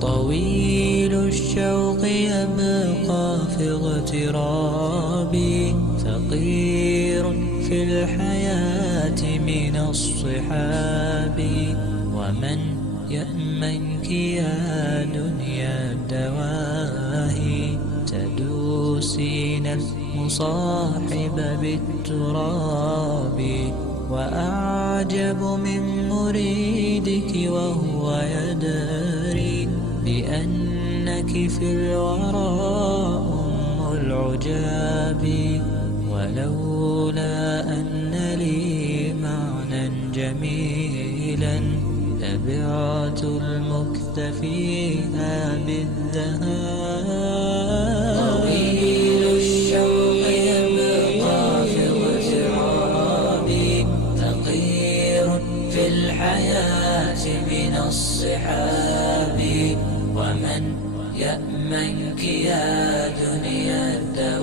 طويل الشوق يبقى في اغترابي، فقير في الحياة من الصحاب. ومن يأمنك يا دنيا الدواهي، تدوسين المصاحب بالتراب. وأعجب من مريدك وهو يدري بأنك في الورى أم العجاب. ولولا أن لي معنى جميلا لبعت المكث فيها بالذهاب. طويل الشوق يبقى في اغترابي، فقير في الحياة من الصحاب. ومن يأمنك يا دنيا الدوام.